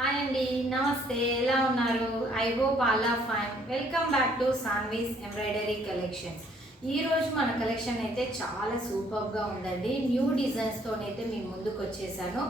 Hi అండి, నమస్తే. ఎలా ఉన్నారు? I hope all are fine. Welcome back to Saanvi's embroidery collections. ఈరోజు మన కలెక్షన్ అయితే చాలా సూపర్గా ఉందండి. న్యూ డిజైన్స్తోనైతే మీ ముందుకు వచ్చేసాను.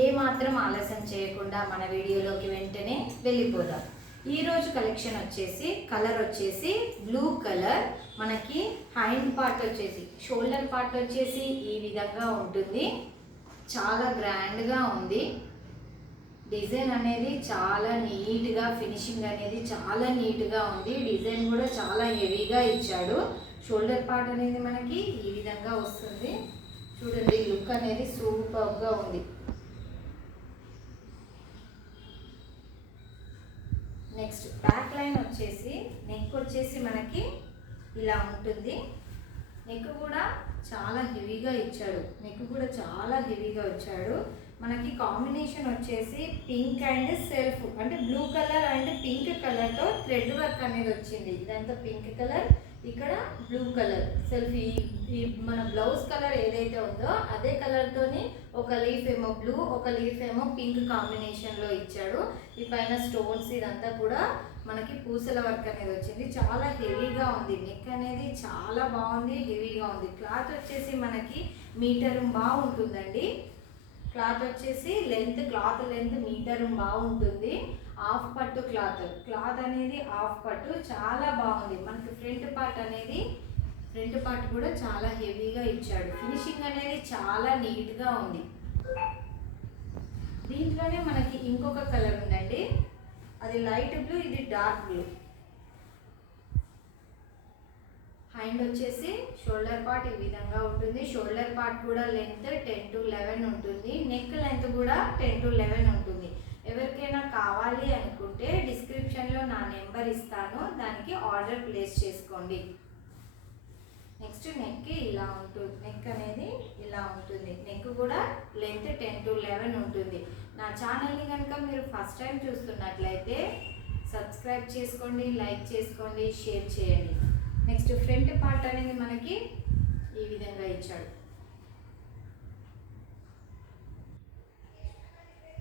ఏ మాత్రం ఆలస్యం చేయకుండా మన వీడియోలోకి వెంటనే వెళ్ళిపోదాం. ఈరోజు కలెక్షన్ వచ్చేసి కలర్ వచ్చేసి బ్లూ కలర్. మనకి హ్యాండ్ పార్ట్ వచ్చేసి షోల్డర్ పార్ట్ వచ్చేసి ఈ విధంగా ఉంటుంది. చాలా గ్రాండ్గా ఉంది. డిజైన్ అనేది చాలా నీట్గా, ఫినిషింగ్ అనేది చాలా నీట్గా ఉంది. డిజైన్ కూడా చాలా హెవీగా ఇచ్చాడు. షోల్డర్ పార్ట్ అనేది మనకి ఈ విధంగా వస్తుంది. చూడండి, లుక్ అనేది సూపర్గా ఉంది. నెక్స్ట్ బ్యాక్ లైన్ వచ్చేసి నెక్ వచ్చేసి మనకి ఇలా ఉంటుంది. నెక్ కూడా చాలా హెవీగా ఇచ్చాడు. మనకి కాంబినేషన్ వచ్చేసి పింక్ అండ్ సెల్ఫ్, అంటే బ్లూ కలర్ అండ్ పింక్ కలర్తో థ్రెడ్ వర్క్ అనేది వచ్చింది. ఇదంతా పింక్ కలర్, ఇక్కడ బ్లూ కలర్ సెల్ఫ్. ఈ మన బ్లౌజ్ కలర్ ఏదైతే ఉందో అదే కలర్తోని ఒక లీఫ్ ఏమో బ్లూ, ఒక లీఫ్ ఏమో పింక్ కాంబినేషన్లో ఇచ్చాడు. ఈ పైన స్టోన్స్ ఇదంతా కూడా మనకి పూసల వర్క్ అనేది వచ్చింది. చాలా హెవీగా ఉంది. నెక్ అనేది చాలా బాగుంది, హెవీగా ఉంది. క్లాత్ వచ్చేసి మనకి మీటర్ బాగుంటుందండి. క్లాత్ వచ్చేసి క్లాత్ లెంత్ మీటర్ బాగుంటుంది. హాఫ్ పట్టు క్లాత్ అనేది హాఫ్ పట్టు చాలా బాగుంది. మనకి ఫ్రంట్ పార్ట్ కూడా చాలా హెవీగా ఇచ్చాడు. ఫినిషింగ్ అనేది చాలా నీట్గా ఉంది. దీంట్లోనే మనకి ఇంకొక కలర్ ఉందండి, అది లైట్ బ్లూ, ఇది డార్క్ బ్లూ. హ్యాండ్ వచ్చేసి షోల్డర్ పార్ట్ ఈ విధంగా ఉంటుంది. షోల్డర్ పార్ట్ కూడా లెంత్ 10 to 11 ఉంటుంది. నెక్ లెంత్ కూడా 10 to 11 ఉంటుంది. ఎవరికైనా కావాలి అనుకుంటే డిస్క్రిప్షన్లో నా నెంబర్ ఇస్తాను, దానికి ఆర్డర్ ప్లేస్ చేసుకోండి. నెక్స్ట్ నెక్ ఇలా ఉంటుంది. నెక్ అనేది ఇలా ఉంటుంది. నెక్ కూడా లెంత్ 10 to 11 ఉంటుంది. నా ఛానల్ని కనుక మీరు ఫస్ట్ టైం చూస్తున్నట్లయితే సబ్స్క్రైబ్ చేసుకోండి, లైక్ చేసుకోండి, షేర్ చేయండి. నెక్స్ట్ ఫ్రంట్ పార్ట్ అనేది మనకి ఈ విధంగా ఇచ్చాడు.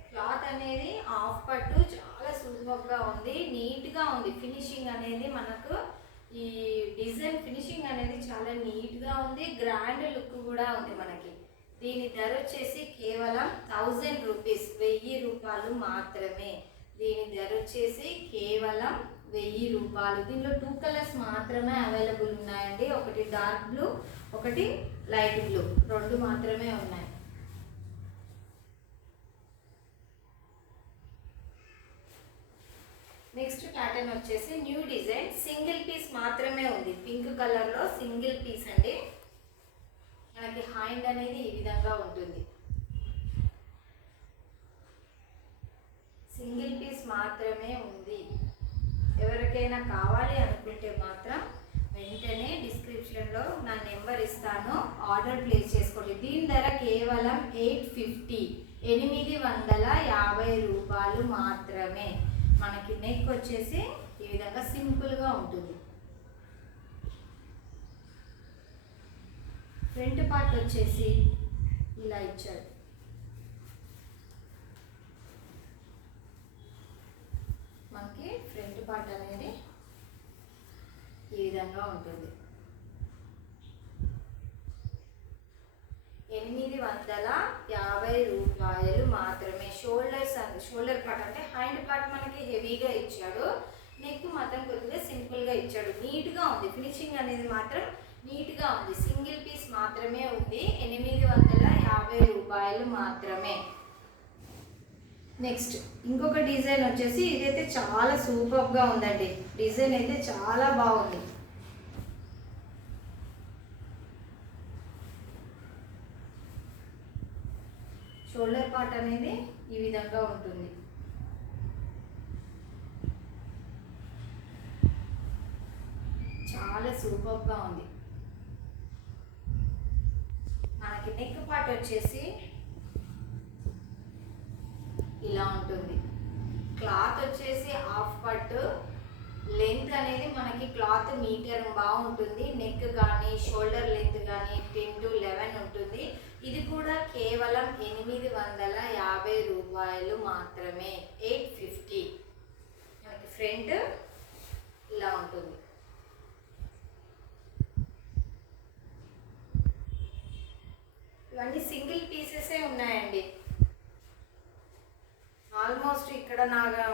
క్లాత్ అనేది హాఫ్ పట్టు చాలా సూపర్గా ఉంది, నీట్గా ఉంది. ఫినిషింగ్ అనేది మనకు ఈ డిజైన్ ఫినిషింగ్ అనేది చాలా నీట్గా ఉంది. గ్రాండ్ లుక్ కూడా ఉంది మనకి. దీని ధర వచ్చేసి కేవలం 1000 రూపీస్, 1000 రూపాయలు మాత్రమే. దీని ధర వచ్చేసి కేవలం 1000 రూపాయలు. దీనిలో 2 కలర్స్ మాత్రమే అవైలబుల్ ఉన్నాయండి. ఒకటి డార్క్ బ్లూ, ఒకటి లైట్ బ్లూ, 2 మాత్రమే ఉన్నాయి. నెక్స్ట్ ప్యాటర్న్ వచ్చేసి న్యూ డిజైన్, సింగిల్ పీస్ మాత్రమే ఉంది. పింక్ కలర్లో సింగిల్ పీస్ అండి. మనకి హ్యాండ్ అనేది ఈ విధంగా ఉంటుంది. సింగిల్ పీస్ మాత్రమే ఉంది. ఎవరికైనా కావాలి అనుకుంటే మాత్రం వెంటనే డిస్క్రిప్షన్లో నా నెంబర్ ఇస్తాను, ఆర్డర్ ప్లేస్ చేసుకోండి. దీని ధర కేవలం 850, 850 రూపాయలు మాత్రమే. మనకి నెక్ వచ్చేసి ఈ విధంగా సింపుల్గా ఉంటుంది. ఫ్రంట్ పార్ట్ వచ్చేసి ఇలా ఇచ్చాడు. మనకి ఫ్రంట్ పార్ట్ అనేది ఈ విధంగా ఉంటుంది. 850 రూపాయలు మాత్రమే. షోల్డర్ పార్ట్ అంటే హ్యాండ్ పార్ట్ మనకి హెవీగా ఇచ్చాడు. నెక్ మాత్రం కొద్దిగా సింపుల్గా ఇచ్చాడు. నీట్గా ఉంది. ఫినిషింగ్ అనేది మాత్రం నీట్గా ఉంది. సింగిల్ పీస్ మాత్రమే ఉంది. 850 రూపాయలు మాత్రమే. నెక్స్ట్ ఇంకొక డిజైన్ వచ్చేసి ఇదైతే చాలా సూపర్గా ఉందండి. డిజైన్ అయితే చాలా బాగుంది. షోల్డర్ పార్ట్ అనేది ఈ విధంగా ఉంటుంది. చాలా సూపర్గా ఉంది. మనకి నెక్ పార్ట్ వచ్చేసి ఇలా ఉంటుంది. క్లాత్ వచ్చేసి హాఫ్ పట్టు, లెంత్ అనేది మనకి క్లాత్ మీటర్ బాగుంటుంది. నెక్ కానీ షోల్డర్ లెంత్ కానీ 10 to 11 ఉంటుంది. ఇది కూడా కేవలం 850 రూపాయలు రూపాయలు మాత్రమే. 850. మనకి ఫ్రంట్ ఇలా ఉంటుంది. ఇవన్నీ సింగిల్ పీసెసే ఉన్నాయండి. ఆల్మోస్ట్ ఇక్కడ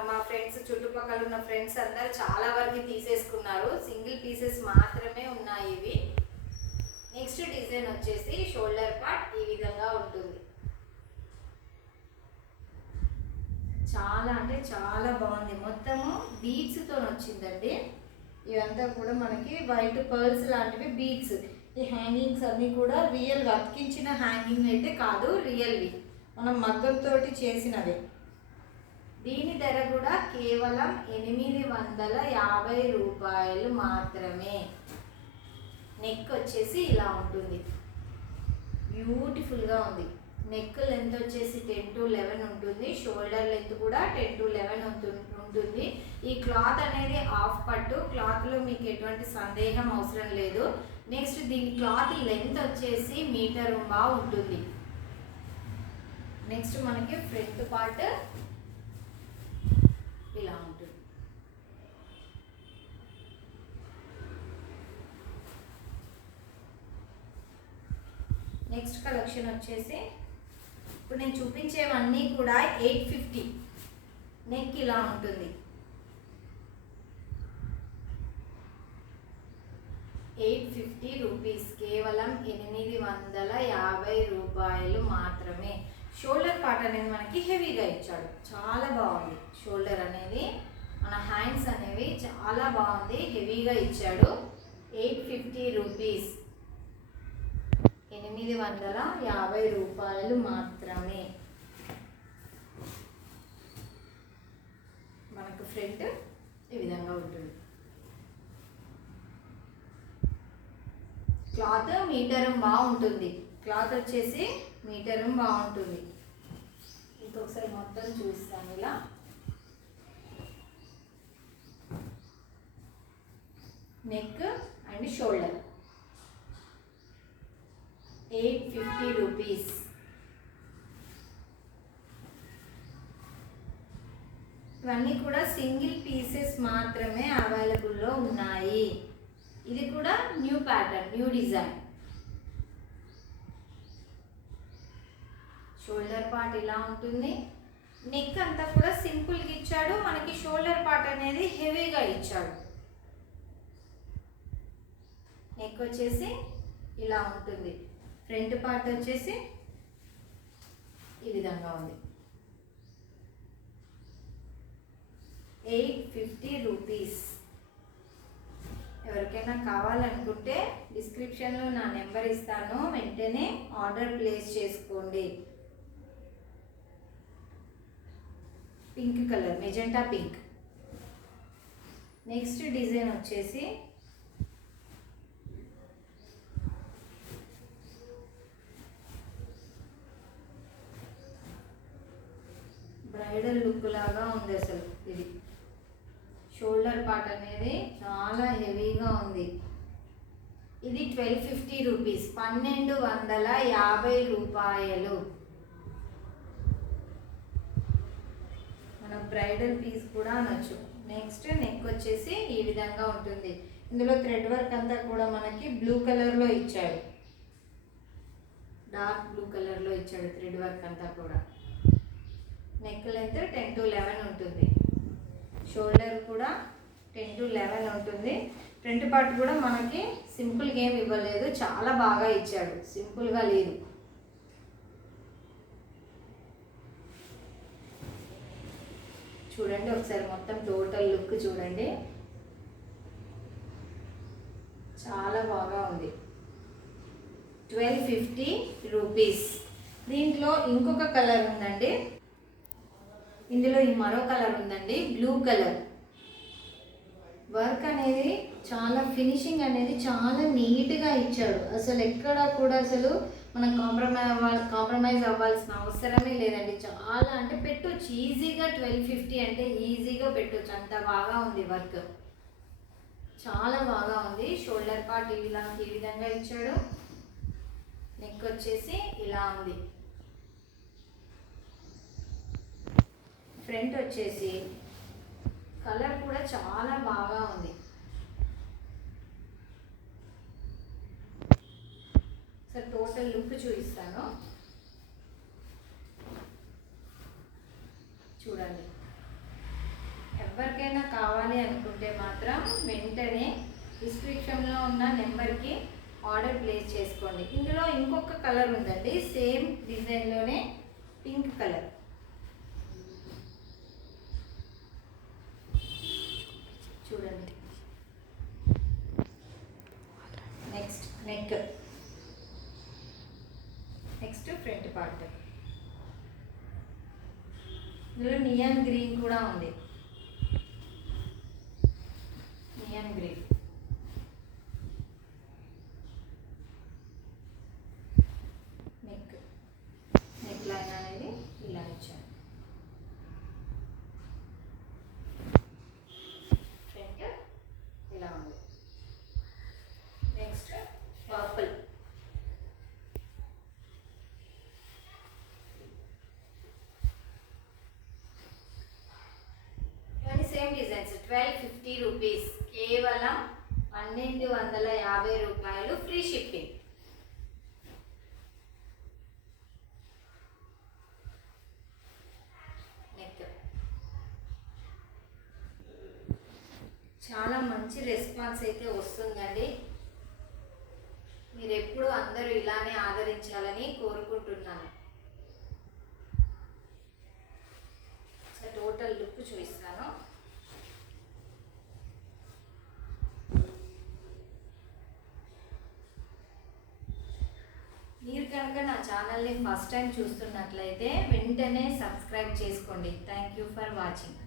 మా ఫ్రెండ్స్, చుట్టుపక్కల ఉన్న ఫ్రెండ్స్ అందరు చాలా వరకు తీసేసుకున్నారు. సింగిల్ పీసెస్ మాత్రమే ఉన్నాయి ఇవి. నెక్స్ట్ డిజైన్ వచ్చేసి షోల్డర్ పార్ట్ ఈ విధంగా ఉంటుంది. చాలా అంటే చాలా బాగుంది. మొత్తము బీడ్స్తో వచ్చిందండి. ఇవంతా కూడా మనకి వైట్ పర్ల్స్ లాంటివి బీడ్స్. ఈ హ్యాంగింగ్స్ అన్నీ కూడా రియల్గా అతికించిన హ్యాంగింగ్ అయితే కాదు, రియల్వి మనం మగ్గంతో చేసినవి. దీని ధర కూడా కేవలం 850 రూపాయలు మాత్రమే. నెక్ వచ్చేసి ఇలా ఉంటుంది. బ్యూటిఫుల్గా ఉంది. నెక్ లెంత్ వచ్చేసి 10 to 11 ఉంటుంది. షోల్డర్ లెంత్ కూడా 10 to 11 ఉంటుంది. ఈ క్లాత్ అనేది హాఫ్ పట్టు. క్లాత్లో మీకు ఎటువంటి సందేహం అవసరం లేదు. నెక్స్ట్ దీని క్లాత్ లెంత్ వచ్చేసి మీటర్ ఉంటుంది. నెక్స్ట్ మనకి ఫ్రంట్ పార్ట్ ఇలా ఉంటుంది. నెక్స్ట్ కలెక్షన్ వచ్చేసి ఇప్పుడు నేను చూపించేవన్నీ కూడా 850. నెక్ ఇలా ఉంటుంది. 850 రూపీస్, కేవలం 850 రూపాయలు మాత్రమే. షోల్డర్ పార్ట్ అనేది మనకి హెవీగా ఇచ్చాడు. చాలా బాగుంది. షోల్డర్ అనేది, మన హ్యాండ్స్ అనేవి చాలా బాగుంది, హెవీగా ఇచ్చాడు. 850 రూపీస్, 850 రూపాయలు మాత్రమే. మనకు ఫ్రంట్ ఈ విధంగా ఉంటుంది. క్లాత్ మీటరం బాగుంటుంది. క్లాత్ వచ్చేసి మీటరం బాగుంటుంది. ఇంకొకసారి మొత్తం చూస్తాను. ఇలా నెక్ అండ్ షోల్డర్ 850 రూపీస్. ఇవన్నీ కూడా సింగిల్ పీసెస్ మాత్రమే అవైలబుల్లో ఉన్నాయి. ఇది కూడా new pattern, new design. Shoulder part ఇలా ఉంటుంది. నెక్ అంతా కూడా సింపుల్గా ఇచ్చాడు. మనకి షోల్డర్ పార్ట్ అనేది హెవీగా ఇచ్చాడు. నెక్ వచ్చేసి ఇలా ఉంటుంది. ఫ్రంట్ పార్ట్ వచ్చేసి ఈ విధంగా ఉంది. 850 రూపీస్. ఎవరికైనా కావాలనుకుంటే డిస్క్రిప్షన్లో నా నెంబర్ ఇస్తాను, వెంటనే ఆర్డర్ ప్లేస్ చేసుకోండి. Pink colour, magenta pink. Next design వచ్చేసి బ్రైడల్ లుక్ లాగా ఉంది అసలు. ఇది షోల్డర్ పార్ట్ అనేది చాలా హెవీగా ఉంది. ఇది 1250 రూపీస్, 1250 రూపాయలు. మన బ్రైడల్ పీస్ కూడా అనొచ్చు. నెక్స్ట్ నెక్ వచ్చేసి ఈ విధంగా ఉంటుంది. ఇందులో థ్రెడ్ వర్క్ అంతా కూడా మనకి బ్లూ కలర్లో ఇచ్చాడు. డార్క్ బ్లూ కలర్లో ఇచ్చాడు థ్రెడ్ వర్క్ అంతా కూడా. నెక్ లెంత్ 10 to 11 ఉంటుంది. షోల్డర్ కూడా 10 to 11 ఉంటుంది. ఫ్రంట్ పార్ట్ కూడా మనకి సింపుల్గా ఏమి ఇవ్వలేదు, చాలా బాగా ఇచ్చాడు, సింపుల్గా లేదు. చూడండి ఒకసారి మొత్తం టోటల్ లుక్ చూడండి, చాలా బాగా ఉంది. 1250 రూపీస్. దీంట్లో ఇంకొక కలర్ ఉందండి. ఇందులో ఈ మరో కలర్ ఉందండి, బ్లూ కలర్. వర్క్ అనేది చాలా, ఫినిషింగ్ అనేది చాలా నీట్గా ఇచ్చాడు. అసలు ఎక్కడా కూడా అసలు మనం కాంప్రమైజ్ అవ్వాల్సిన అవసరమే లేదండి. చాలా అంటే పెట్టొచ్చు ఈజీగా. 1250 అంటే ఈజీగా పెట్టొచ్చు, అంత బాగా ఉంది వర్క్, చాలా బాగా ఉంది. షోల్డర్ పార్ట్ ఈ విధంగా ఇచ్చాడు. నెక్ వచ్చేసి ఇలా ఉంది. ఫ్రంట్ వచ్చేసి కలర్ కూడా చాలా బాగా ఉంది. సో టోటల్ లుక్ చూపిస్తాను చూడండి. ఎవరికైనా కావాలి అనుకుంటే మాత్రం వెంటనే డిస్క్రిప్షన్లో ఉన్న నెంబర్కి ఆర్డర్ ప్లేస్ చేసుకోండి. ఇందులో ఇంకొక కలర్ ఉందండి, సేమ్ డిజైన్లోనే పింక్ కలర్. చూడండి. Next next front part. ఇందులో నియాన్ గ్రీన్ కూడా ఉంది. Neon green. నెక్ లైన్ అనేది ఇలా ఇచ్చాను. ఫ్రంట్ ఇలా ఉంది. Next purple. Same designs 1250 rupees, కేవలం 1250 రూపాయలు, ఫ్రీ షిప్పింగ్. నెక్ చాలా మంచి రెస్పాన్స్ అయితే వస్తుందండి. మీరు ఎప్పుడు అందరూ ఇలానే ఆదరించాలని కోరుకుంటున్నాను. టోటల్ లుక్ చూపిస్తాను. మీరు కనుక నా ఛానల్ని ఫస్ట్ టైం చూస్తున్నట్లయితే వెంటనే సబ్స్క్రైబ్ చేసుకోండి. Thank you for watching.